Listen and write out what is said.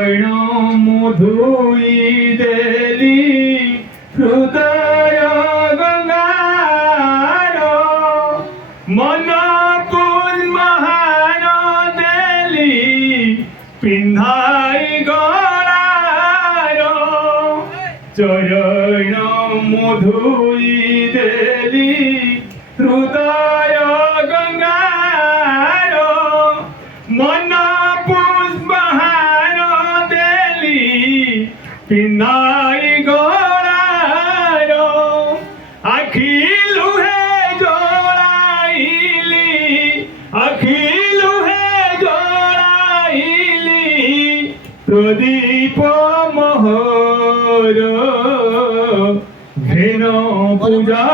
চরণ মধুই দেলি হৃদয় গঙ্গার মন মহান দেলি পিন্ধাই গড়ার চরণ মধুই দেলি হৃদয় গঙ্গার মন মহান দেলি পিন্ধাই গড়ার আখি লুহে জড়াইলি আখি লুহে জড়াইলি প্রদীপ মোহর ঘেন পূজা